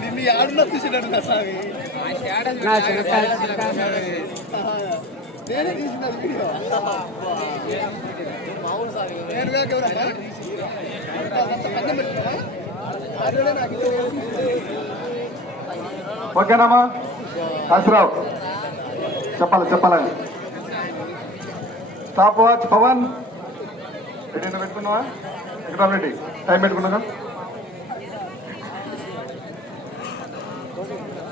నిన్ను ఆడులో తీసినట్టు స్వామి నేనే తీసిన వీడియో. నేను కాక ఓకేనామా కాశీరావు. చెప్పాలి చెప్పాలి. Stop watch Pawan. రెడీ పెట్టుకున్నావా? ఎక్కడ రెడ్డి టైం పెట్టుకున్నా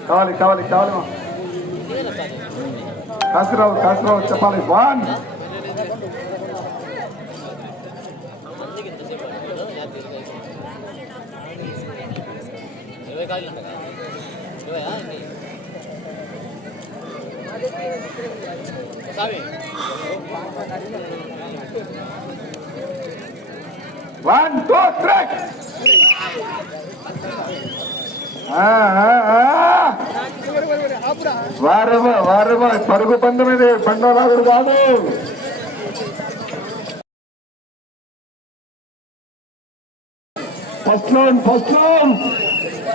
కావాలి కావాలి కావాలి కాశీరావు కాశీరావు చెప్పాలి. వన్ ఇరవై కాదు ఇరవై వన్ టూ త్రీ వారు వారు పరుగు పందెం ఇది పండలాగుడు కాదు. First round first round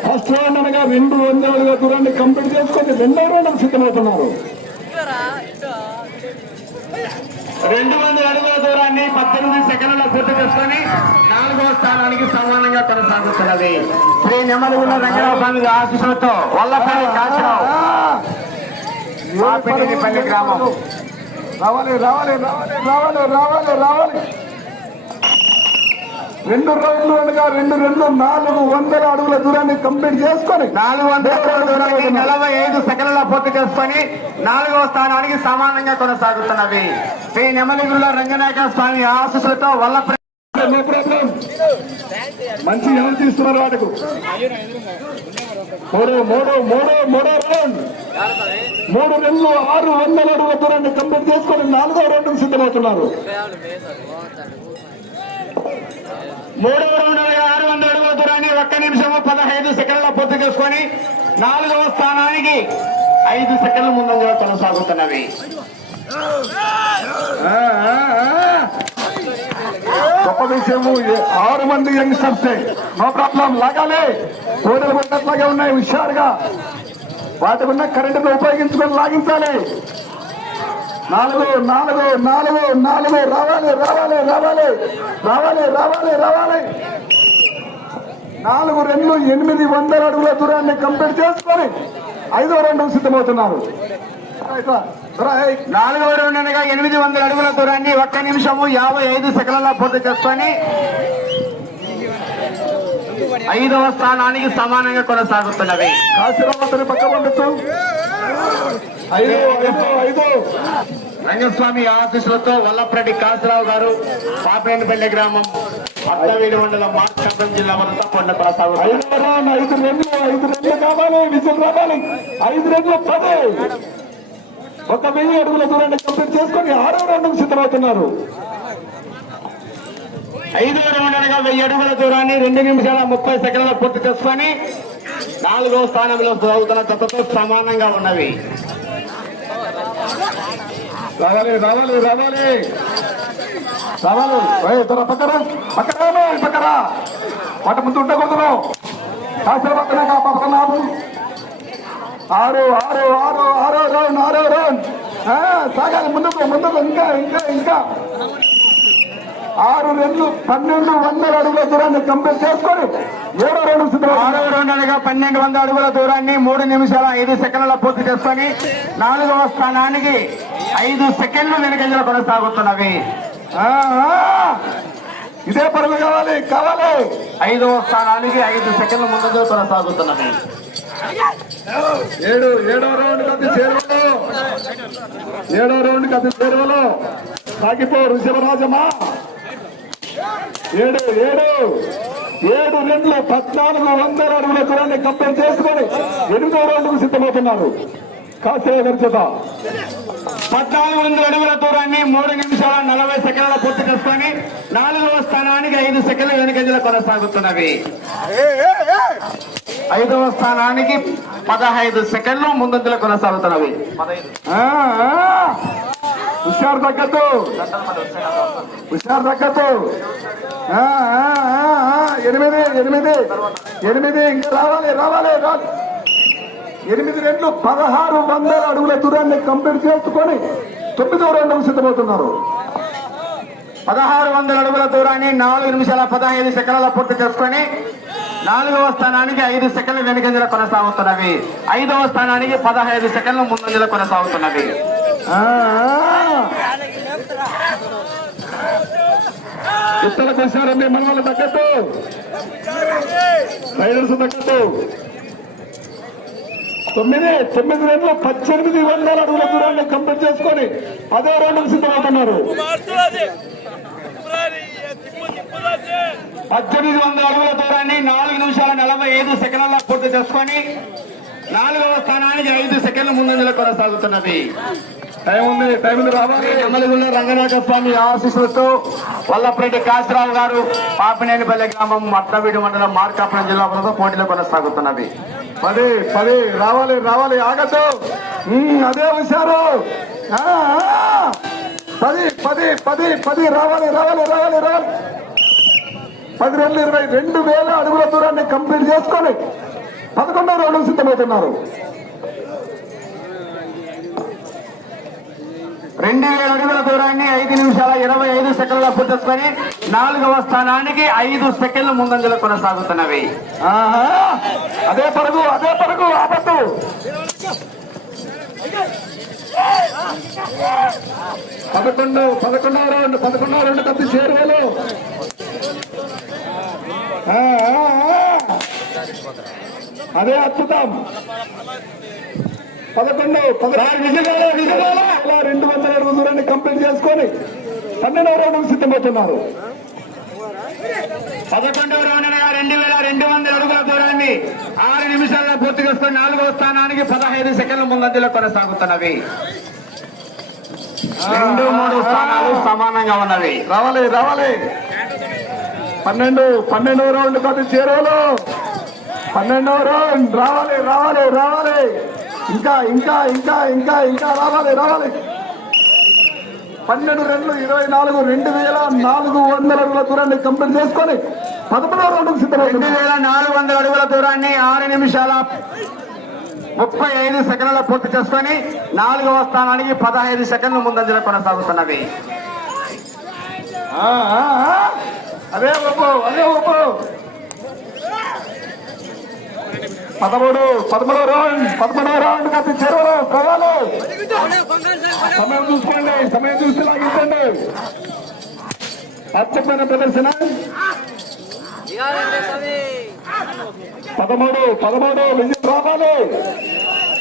first round అనగా రెండు వందలుగా దూరాన్ని కంప్లీట్ చేసుకొని రెండో రౌండ్ సిద్ధమవుతున్నారు రెండు వందల అడుగుల దూరాన్ని పద్దెనిమిది సెకండ్ల పూర్తి చేసుకొని నాలుగవ స్థానానికి సమానంగా కొనసాగుతున్నది. శ్రీ నెమ్మదిగుల రంగరావు స్వామి ఆశీస్సులతో వల్లపల్లి కాశీరావు. మాపినేనిపల్లి గ్రామం. రావాలి రావాలి రావాలి రావాలి రావాలి రావాలి. రెండు రౌండ్లు అనగా రెండు రెండు నాలుగు వందల అడుగుల దూరాన్ని కంప్లీట్ చేసుకొని నాలుగు వందల నలభై ఐదు సెకండ్ల పూర్తి చేసుకొని నాలుగవ స్థానానికి సమానంగా కొనసాగుతున్నది. శ్రీ నెమ్మదిగుల రంగనాయక స్వామి ఆశీస్సులతో ప్రాబ్లం మంచి ఎవరు తీస్తున్నారు వాటికు? మూడు మూడు మూడు మూడో రౌండ్. మూడు రెండు ఆరు వందల అడుగుల దూరాన్ని కంప్లీట్ చేసుకొని నాలుగో రౌండ్కు సిద్ధమవుతున్నారు. మూడవ రౌండ్ వేల ఆరు వందల అడుగుల దూరాన్ని ఒక్క నిమిషము పదహైదు సెకండ్ల పూర్తి చేసుకొని నాలుగవ స్థానానికి ఐదు సెకండ్ల ముందంగా కొనసాగుతున్నవి. గొప్ప విషయము ఆరు మంది యంగ్స్టర్స్. No problem. లాగాలే. కోడలు పడ్డట్లాగే ఉన్నాయి హుషారుగా. వాటి ఉన్న కరెంటును ఉపయోగించుకొని లాగించాలి. నాలుగు నాలుగు నాలుగు నాలుగు రావాలి రావాలి రావాలి రావాలి రావాలి రావాలి. నాలుగు రెండు ఎనిమిది వందల అడుగుల దూరాన్ని కంప్లీట్ చేసుకొని ఐదో రెండు సిద్ధమవుతున్నారు. నాలుగవ రౌండ్ అనగా ఎనిమిది వందల అడుగుల దూరాన్ని ఒక్క నిమిషము యాభై ఐదు సెకండ్ల పూర్తి చేసుకొని ఐదవ స్థానానికి సమానంగా కొనసాగుతున్నవి కాశీరామతని పక్క పంపించు ఐదు ఐదు ఐదు. రంగస్వామి ఆశీస్సులతో వల్లప్రెడ్డి కాసరావు గారు పాపేనపల్లి గ్రామం పట్టవీడి మండలం మార్కాపురం జిల్లా వరకు కొండ కొనసాగుతున్నారు ఐదు రౌండ్ ఐదు రెండు ఐదు రెండు కావాలి విజయం రావాలి. ఐదు రెండు పది. ఒక వెయ్యి అడుగుల దూరాన్ని కంప్లీట్ చేసుకొని ఆరో రౌండ్ సిద్ధమవుతున్నారు. ఐదవ రౌండ్ అనగా వెయ్యి అడుగుల దూరాన్ని రెండు నిమిషాల ముప్పై సెకండ్ల పూర్తి చేసుకొని నాలుగో స్థానంలో సాగుతున్న జతతో సమానంగా ఉన్నవి. రావాలి రావాలి రావాలి. రావాలి. ఓయ్, పక్కన పక్కన పక్కరా వాటి ముందు ఉండకూడదు కాశీరావు పక్కన కా పక్కన ఆరు ఆరు ఆరు ఆరో రౌండ్ ఆరో రౌండ్ సాగాలి ముందుకు ముందుకు ఇంకా ఇంకా ఇంకా. ఆరు రెండు పన్నెండు వందల అడుగుల దూరాన్ని కంప్లీట్ చేసుకొని ఏడో రౌండ్ ఆరవ రౌండ్ అనగా పన్నెండు వందల అడుగుల దూరాన్ని మూడు నిమిషాల ఐదు సెకండ్ల పూర్తి చేసుకొని నాలుగవ స్థానానికి ఐదు సెకండ్లు వెనుకంజలు కొనసాగుతున్నవి. ఇదే పరుగు కావాలి కావాలి. ఐదవ స్థానానికి ఐదు సెకండ్ల ముందు కొనసాగుతున్నవి. ఏడు ఏడో రౌండ్ కత్తి చేరువలో. ఏడో రౌండ్ కత్తి చేరువలో. సాగిపో ఋషభరాజమా? ఏడు ఏడు. ఏడు రెండు పద్నాలుగు వందల అడుగుల దూరాన్ని కంపెనీ చేసుకొని ఎనిమిదో రౌండ్కు సిద్ధమవుతున్నారు. కాసేవ గడిచేత పద్నాలుగు వందల అడుగుల దూరాన్ని మూడు నిమిషాల నలభై సెకండ్ల పూర్తి చేసుకొని నాలుగవ స్థానానికి ఐదు సెకండ్ల వెనుకంజలు కొనసాగుతున్నవి. ఐదవ స్థానానికి పదహైదు సెకండ్లు ముందంజలు కొనసాగుతున్నవి. హుషారు తగ్గద్దు. హుషారు ఆ. ఎనిమిది ఎనిమిది ఎనిమిది ఇంకా రావాలి రావాలి రావాలి. ఎనిమిది రెండు పదహారు వందల అడుగుల దూరాన్ని కంప్లీట్ చేసుకొని తొమ్మిదో రెండు సిద్ధమవుతున్నారు. పదహారు వందల అడుగుల దూరాన్ని నాలుగు నిమిషాల పదహైదు సెకండ్ల పూర్తి చేసుకొని నాలుగవ స్థానానికి ఐదు సెకండ్ల వెనుకంజలు కొనసాగుతున్నవి. ఐదవ స్థానానికి పదహైదు సెకండ్ల ముందంజలు కొనసాగుతున్నవి. ఆ, ఆ. ఇత్తలకు వచ్చారండి మన వాళ్ళ తగ్గట్టు. రైడర్స్ తగ్గట్టు. తొమ్మిది తొమ్మిది రెండు పద్దెనిమిది వందల అడుగుల దూరాన్ని కంప్లీట్ చేసుకొని పదో రౌండ్కి సిద్ధమవుతున్నారు. పద్దెనిమిది వందల అడుగుల దూరాన్ని నాలుగు నిమిషాల నలభై ఐదు సెకండ్ల పూర్తి చేసుకొని నాలుగవ స్థానానికి ఐదు సెకండ్ల ముందంజలు కొనసాగుతున్నది. టైం ఉంది టైం ఉంది రావాలి ఎమ్మెల్యేగుళ్ళ రంగనాథ స్వామి ఆశీస్సులతో వల్లపరెడ్డి కాశరావు గారు పాపినేనిపల్లి గ్రామం మట్లవీడు మండలం మార్కాపురం జిల్లా పోటీలో కొనసాగుతున్నది. పదే పది రావాలి రావాలి ఆగద్దు అదే వచ్చారు పది పది పది పది రావాలి రావాలి రావాలి రావాలి. పది రెండు ఇరవై రెండు వేల అడుగుల దూరాన్ని కంప్లీట్ చేసుకొని పదకొండో రౌండ్ సిద్ధమవుతున్నారు. రెండు వేల అడుగుల దూరాన్ని ఐదు నిమిషాల ఇరవై ఐదు సెకండ్ల చేసుకొని నాలుగవ స్థానానికి ఐదు సెకండ్ల ముందంజలు కొనసాగుతున్నవి. అదే పరుగు అదే పరుగు ఆపద్దు. పదకొండు పదకొండవ రౌండ్ పదకొండవ రౌండ్ కత్తి చేరువలు. అదే అద్భుతం. పదకొండు పదహారు విజయాల విజయాల ఇలా రెండు వందల అరవై దూరాన్ని కంప్లీట్ చేసుకొని పన్నెండవ రౌండ్ సిద్ధమవుతున్నారు పదకొండవ రౌండ్ రెండు వేల రెండు వందల అడుగుల దూరాన్ని ఆరు నిమిషాల్లో పూర్తి చేసుకొని నాలుగవ స్థానానికి పదహైదు సెకండ్ల ముందంజలో కొనసాగుతున్నవి. రెండు మూడు స్థానాలు సమానంగా ఉన్నవి. రావాలి రావాలి. పన్నెండు పన్నెండవ రౌండ్ కాదు చేరువలు. పన్నెండవ రౌండ్. రావాలి రావాలి రావాలి. ఇంకా ఇంకా ఇంకా ఇంకా ఇంకా రావాలి రావాలి. పన్నెండు రెండు ఇరవై నాలుగు రెండు వేల నాలుగు వందల అడుగుల దూరాన్ని కంప్లీట్ చేసుకొని పదమూడవ రౌండ్ రెండు వేల నాలుగు వందల అడుగుల దూరాన్ని ఆరు నిమిషాల ముప్పై ఐదు సెకండ్ల పూర్తి చేసుకొని నాలుగవ స్థానానికి పదహైదు సెకండ్ల ముందంజలో ఆ. అదే ఒప్పు అదే ఒప్పు. పదమూడు పదమూడో రౌండ్ పదమూడో రౌండ్ కాదు చెరువులు ప్రజలు సమయం చూసుకోండి సమయం చూసి లాగించండి అత్యమైన ప్రదర్శన. పదమూడు పదమూడు విజయం రావాలి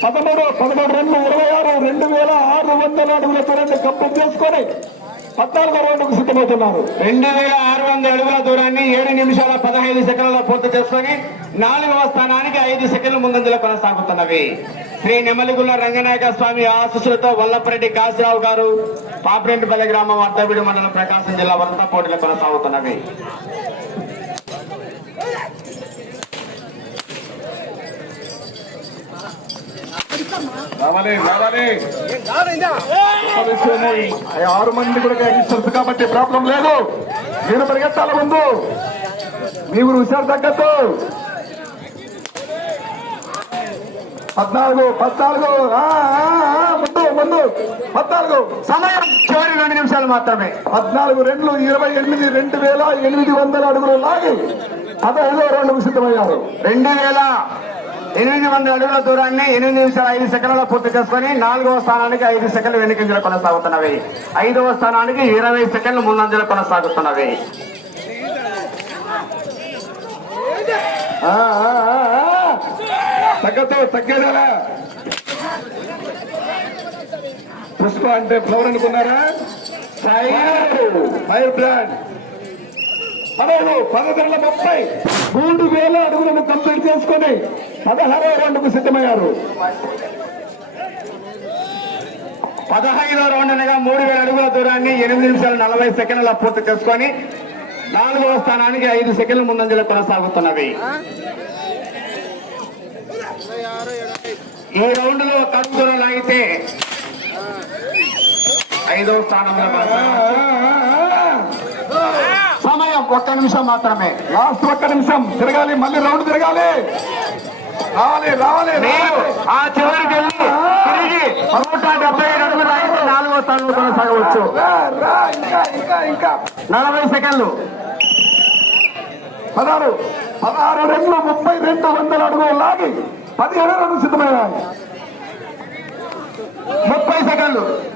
పదమూడు పదమూడు రెండు ఇరవై ఆరు రెండు వేల ఆరు వందల అడుగుల దూరాన్ని కంప్లీట్ చేసుకొని పద్నాలుగో రౌండ్కు సిద్ధమవుతున్నారు. రెండు వేల ఆరు వందల అడుగుల దూరాన్ని ఏడు నిమిషాల పదహైదు సెకండ్లలో పూర్తి చేసుకొని నాలుగవ స్థానానికి ఐదు సెకండ్ల ముందంజలో కొనసాగుతున్నవి. శ్రీ నెమలిగుల్ల రంగనాయక స్వామి ఆశీస్సులతో వల్లపరెడ్డి కాశీరావు గారు పాపిరెడ్డిపల్లి గ్రామం అద్దబిడి మండలం ప్రకాశం జిల్లా వరంతా పోటీలు కొనసాగుతున్నవి. రావాలి రావాలి. ఒక విషయము, ఈ ఆరు మంది కూడా యంగ్స్టర్స్ కాబట్టి ప్రాబ్లం లేదు. నేను పరిగెత్తాల ముందు. మీ ఊరు హుషారు తగ్గద్దు పద్నాలుగు పద్నాలుగు. ముందు ముందు. పద్నాలుగు. సమయం. చివరి రెండు నిమిషాలు మాత్రమే. పద్నాలుగు రెండు ఇరవై ఎనిమిది రెండు వేల ఎనిమిది వందల అడుగులు లాగి పదహైదో రెండు సిద్ధమయ్యారు. రెండు వేల ఎనిమిది వందల అడుగుల దూరాన్ని ఎనిమిది నిమిషాల ఐదు సెకండ్లలో పూర్తి చేసుకొని నాలుగవ స్థానానికి ఐదు సెకండ్లు వెనుకంజలు కొనసాగుతున్నవి. ఐదవ స్థానానికి ఇరవై సెకండ్లు ముందంజలు కొనసాగుతున్నవి. ఆ, ఆ, పుష్ప అంటే ఫ్లవర్ అనుకున్నారా? పదహారు ఫైర్ బ్రాండ్. పదహైదు పదకొండు ముప్పై. మూడు వేల అడుగులను కంప్లీట్ చేసుకొని పదహారవ రౌండ్కు సిద్ధమయ్యారు. పదహైదో రౌండ్ అనగా మూడు వేల అడుగుల దూరాన్ని ఎనిమిది నిమిషాలు నలభై సెకండ్ల పూర్తి చేసుకొని నాలుగవ స్థానానికి ఐదు సెకండ్ల ముందంజలో కొనసాగుతున్నవి. ఈ రౌండ్లో కడుపు దూరం లాగితే ఐదవ స్థానంలో సమయం ఒక్క నిమిషం మాత్రమే. లాస్ట్ ఒక్క నిమిషం. తిరగాలి మళ్ళీ రౌండ్ తిరగాలి. మీరు. ఆ చివరికి వెళ్ళి తిరిగి నూట డెబ్బై ఏడు అడుగులు లాగితే నాలుగో స్థానంలో కొనసాగవచ్చు. నలభై సెకండ్లు. పదహారు పదహారు రెండు ముప్పై రెండు వందల అడుగులు లాగి పదిహేడు రెండు సిద్ధమైనాయి. ముప్పై సెకండ్లు.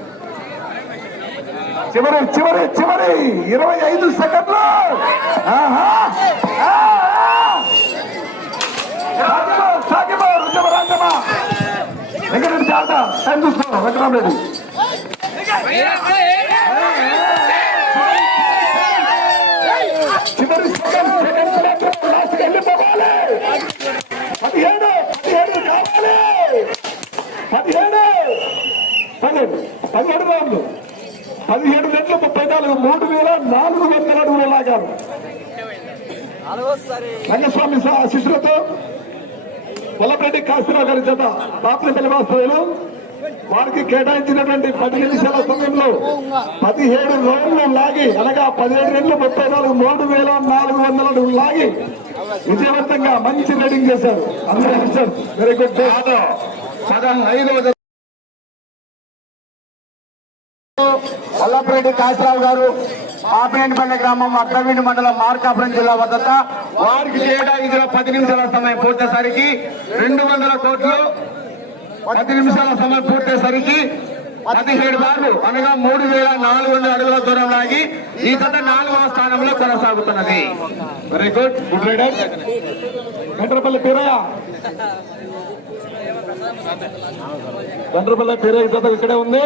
చివరి చివరి చివరి. ఇరవై ఐదు సెకండ్లు. ఆహా! ఆ! సాగిపో, సాగిపో, రుద్రమ రాజమ్మ. వెంకటరెడ్డి జాగ్రత్త టైం చూస్తున్నాం వెంకటరామరెడ్డి చివరి సెకండ్ సెకండ్ లాస్ట్ వెళ్ళిపోవాలి. పదిహేడు పదిహేడు కావాలి. పదిహేడు పన్నెండు పదిహేడు రౌండ్లు. పదిహేడు రెండు ముప్పై నాలుగు మూడు వేల నాలుగు వందల అడుగులు లాగారు రంగస్వామి శిష్యులతో వల్లపరెడ్డి కాశీరావు గారి చేత బాపులపల్లి వాస్తవ్యంలో వారికి కేటాయించినటువంటి పది నిమిషాల సమయంలో పదిహేడు రౌండ్లు లాగి అనగా పదిహేడు రెండు ముప్పై నాలుగు మూడు వేల నాలుగు వందల లాగి విజయవంతంగా మంచి రైడింగ్ చేశారు. అందరూ వెరీ గుడ్ కాదు. పదహైదవ కాశీరావు గారు ఆపినేనిపల్లి గ్రామం అక్కవీడి మండలం మార్కాపురం జిల్లా వద్ద వారికి కేటాయించిన పది నిమిషాల సమయం పూర్తేసరికి రెండు వందల కోట్లు. పది నిమిషాల సమయం పూర్తేసరికి పదిహేడు బార్లు అనగా మూడు వేల నాలుగు వందల అడుగుల దూరం లాగి ఈ కథ నాలుగవ స్థానంలో కొనసాగుతున్నది. Very good good rider Ventrapalli Peeraiah Ventrapalli Peeraiah కథ ఇక్కడే ఉంది.